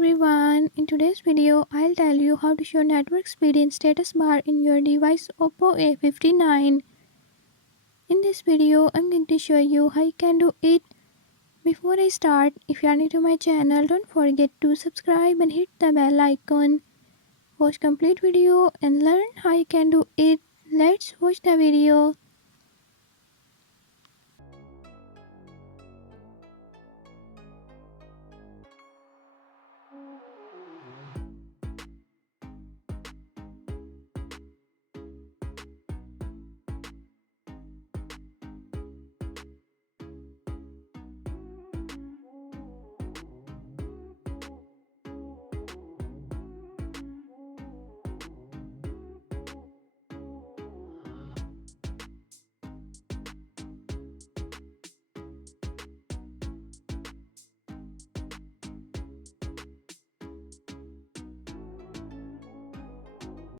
everyone, in today's video I'll tell you how to show network speed in status bar in your device Oppo A59. In this video I'm going to show you how you can do it. Before I start, if you are new to my channel, don't forget to subscribe and hit the bell icon. Watch complete video and learn how you can do it. Let's watch the video.